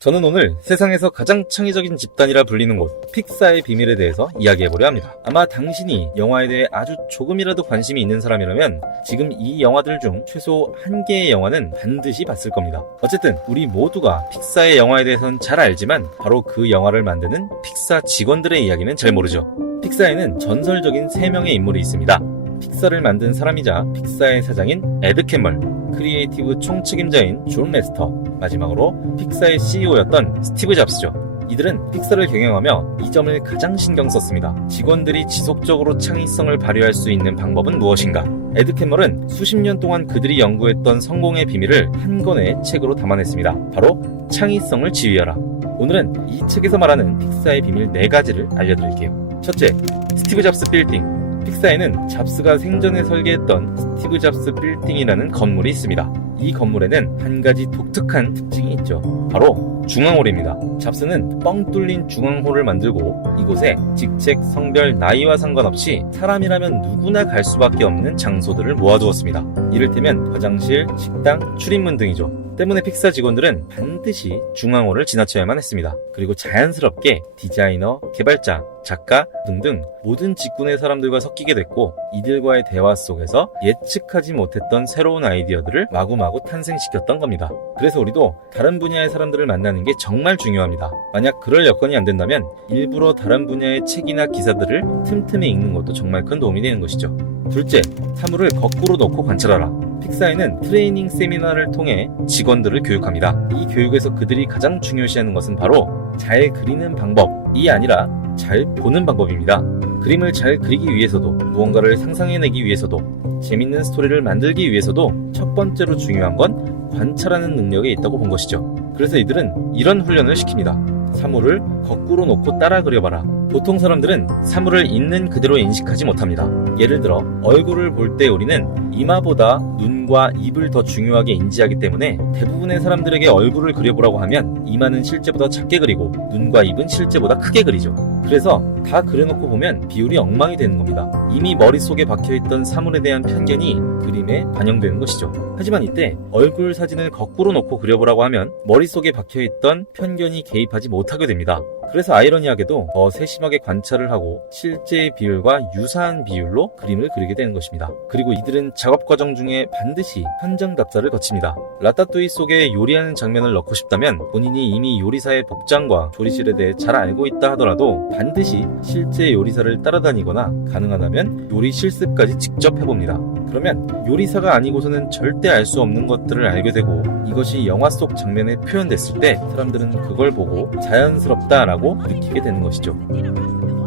저는 오늘 세상에서 가장 창의적인 집단이라 불리는 곳 픽사의 비밀에 대해서 이야기해보려 합니다. 아마 당신이 영화에 대해 아주 조금이라도 관심이 있는 사람이라면 지금 이 영화들 중 최소 한 개의 영화는 반드시 봤을 겁니다. 어쨌든 우리 모두가 픽사의 영화에 대해서는 잘 알지만 바로 그 영화를 만드는 픽사 직원들의 이야기는 잘 모르죠. 픽사에는 전설적인 3명의 인물이 있습니다. 픽사를 만든 사람이자 픽사의 사장인 에드 캐멀, 크리에이티브 총책임자인 존 레스터, 마지막으로 픽사의 CEO였던 스티브 잡스죠. 이들은 픽사를 경영하며 이 점을 가장 신경 썼습니다. 직원들이 지속적으로 창의성을 발휘할 수 있는 방법은 무엇인가? 에드 캐멀은 수십 년 동안 그들이 연구했던 성공의 비밀을 한 권의 책으로 담아냈습니다. 바로 창의성을 지휘하라. 오늘은 이 책에서 말하는 픽사의 비밀 4가지를 알려드릴게요. 첫째, 스티브 잡스 빌딩. 픽사에는 잡스가 생전에 설계했던 스티브 잡스 빌딩이라는 건물이 있습니다. 이 건물에는 한 가지 독특한 특징이 있죠. 바로 중앙홀입니다. 잡스는 뻥 뚫린 중앙홀을 만들고 이곳에 직책, 성별, 나이와 상관없이 사람이라면 누구나 갈 수밖에 없는 장소들을 모아두었습니다. 이를테면 화장실, 식당, 출입문 등이죠. 때문에 픽사 직원들은 반드시 중앙홀을 지나쳐야만 했습니다. 그리고 자연스럽게 디자이너, 개발자, 작가 등등 모든 직군의 사람들과 섞이게 됐고 이들과의 대화 속에서 예측하지 못했던 새로운 아이디어들을 마구마구 탄생시켰던 겁니다. 그래서 우리도 다른 분야의 사람들을 만나는 게 정말 중요합니다. 만약 그럴 여건이 안 된다면 일부러 다른 분야의 책이나 기사들을 틈틈이 읽는 것도 정말 큰 도움이 되는 것이죠. 둘째, 사물을 거꾸로 놓고 관찰하라. 픽사에는 트레이닝 세미나를 통해 직원들을 교육합니다. 이 교육에서 그들이 가장 중요시하는 것은 바로 잘 그리는 방법이 아니라 잘 보는 방법입니다. 그림을 잘 그리기 위해서도, 무언가를 상상해내기 위해서도, 재밌는 스토리를 만들기 위해서도 첫 번째로 중요한 건 관찰하는 능력에 있다고 본 것이죠. 그래서 이들은 이런 훈련을 시킵니다. 사물을 거꾸로 놓고 따라 그려봐라. 보통 사람들은 사물을 있는 그대로 인식하지 못합니다. 예를 들어 얼굴을 볼 때 우리는 이마보다 눈과 입을 더 중요하게 인지하기 때문에 대부분의 사람들에게 얼굴을 그려보라고 하면 이마는 실제보다 작게 그리고 눈과 입은 실제보다 크게 그리죠. 그래서 다 그려놓고 보면 비율이 엉망이 되는 겁니다. 이미 머릿속에 박혀있던 사물에 대한 편견이 그림에 반영되는 것이죠. 하지만 이때 얼굴 사진을 거꾸로 놓고 그려보라고 하면 머릿속에 박혀있던 편견이 개입하지 못하게 됩니다. 그래서 아이러니하게도 더 세심하게 관찰을 하고 실제의 비율과 유사한 비율로 그림을 그리게 되는 것입니다. 그리고 이들은 작업 과정 중에 반드시 현장 답사를 거칩니다. 라따뚜이 속에 요리하는 장면을 넣고 싶다면 본인이 이미 요리사의 복장과 조리실에 대해 잘 알고 있다 하더라도 반드시 실제 요리사를 따라다니거나 가능하다면 요리 실습까지 직접 해봅니다. 그러면 요리사가 아니고서는 절대 알 수 없는 것들을 알게 되고 이것이 영화 속 장면에 표현됐을 때 사람들은 그걸 보고 자연스럽다라고 느끼게 되는 것이죠.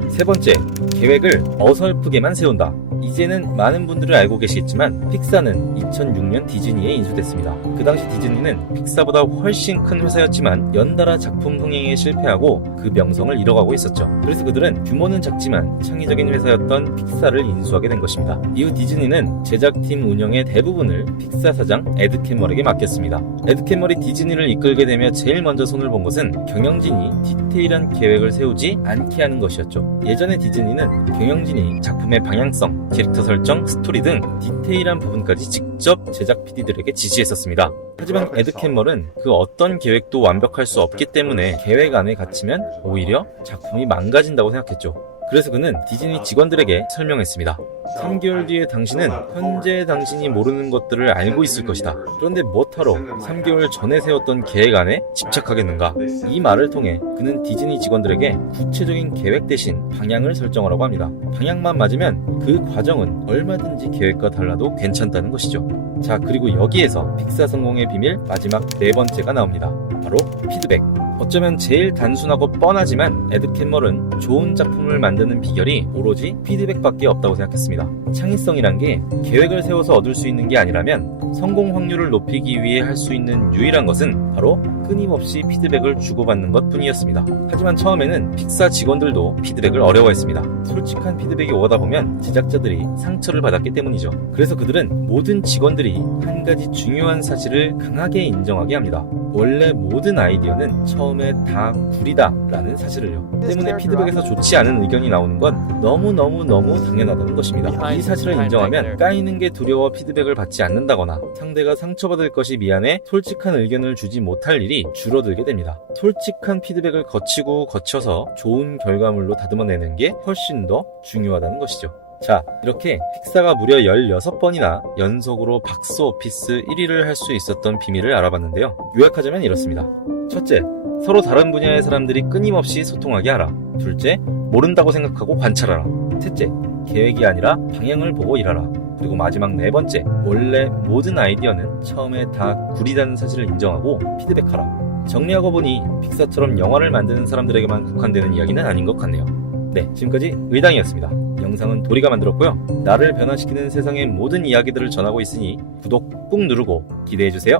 세 번째, 계획을 어설프게만 세운다. 이제는 많은 분들이 알고 계시겠지만 픽사는 2006년 디즈니에 인수됐습니다. 그 당시 디즈니는 픽사보다 훨씬 큰 회사였지만 연달아 작품 흥행에 실패하고 그 명성을 잃어가고 있었죠. 그래서 그들은 규모는 작지만 창의적인 회사였던 픽사를 인수하게 된 것입니다. 이후 디즈니는 제작팀 운영의 대부분을 픽사 사장 에드 캐멀에게 맡겼습니다. 에드 캐멀이 디즈니를 이끌게 되며 제일 먼저 손을 본 것은 경영진이 디테일한 계획을 세우지 않게 하는 것이었죠. 예전에 디즈니는 경영진이 작품의 방향성, 캐릭터 설정, 스토리 등 디테일한 부분까지 직접 제작 PD들에게 지시했었습니다. 하지만 에드 캐멀은 그 어떤 계획도 완벽할 수 없기 때문에 계획 안에 갇히면 오히려 작품이 망가진다고 생각했죠. 그래서 그는 디즈니 직원들에게 설명했습니다. 3개월 뒤에 당신은 현재 당신이 모르는 것들을 알고 있을 것이다. 그런데 뭐하러 3개월 전에 세웠던 계획 안에 집착하겠는가? 이 말을 통해 그는 디즈니 직원들에게 구체적인 계획 대신 방향을 설정하라고 합니다. 방향만 맞으면 그 과정은 얼마든지 계획과 달라도 괜찮다는 것이죠. 자, 그리고 여기에서 픽사 성공의 비밀 마지막 4번째가 나옵니다. 바로 피드백. 어쩌면 제일 단순하고 뻔하지만 에드 캐멀은 좋은 작품을 만드는 비결이 오로지 피드백밖에 없다고 생각했습니다. 창의성이란 게 계획을 세워서 얻을 수 있는 게 아니라면 성공 확률을 높이기 위해 할 수 있는 유일한 것은 바로 끊임없이 피드백을 주고받는 것 뿐이었습니다. 하지만 처음에는 픽사 직원들도 피드백을 어려워했습니다. 솔직한 피드백이 오다 보면 제작자들이 상처를 받았기 때문이죠. 그래서 그들은 모든 직원들이 한 가지 중요한 사실을 강하게 인정하게 합니다. 원래 모든 아이디어는 처음에 다 구리다 라는 사실을요. 때문에 피드백에서 좋지 않은 의견이 나오는 건 너무너무 당연하다는 것입니다. 이 사실을 인정하면 까이는 게 두려워 피드백을 받지 않는다거나 상대가 상처받을 것이 미안해 솔직한 의견을 주지 못할 일이 피드백이 줄어들게 됩니다. 솔직한 피드백을 거쳐서 좋은 결과물로 다듬어내는 게 훨씬 더 중요하다는 것이죠. 자, 이렇게 픽사가 무려 16번이나 연속으로 박스오피스 1위를 할 수 있었던 비밀을 알아봤는데요. 요약하자면 이렇습니다. 첫째, 서로 다른 분야의 사람들이 끊임없이 소통하게 하라. 둘째, 모른다고 생각하고 관찰하라. 셋째, 계획이 아니라 방향을 보고 일하라. 그리고 마지막 네 번째, 원래 모든 아이디어는 처음에 다 구리다는 사실을 인정하고 피드백하라. 정리하고 보니 픽사처럼 영화를 만드는 사람들에게만 국한되는 이야기는 아닌 것 같네요. 네, 지금까지 의당이었습니다. 영상은 도리가 만들었고요. 나를 변화시키는 세상의 모든 이야기들을 전하고 있으니 구독 꾹 누르고 기대해주세요.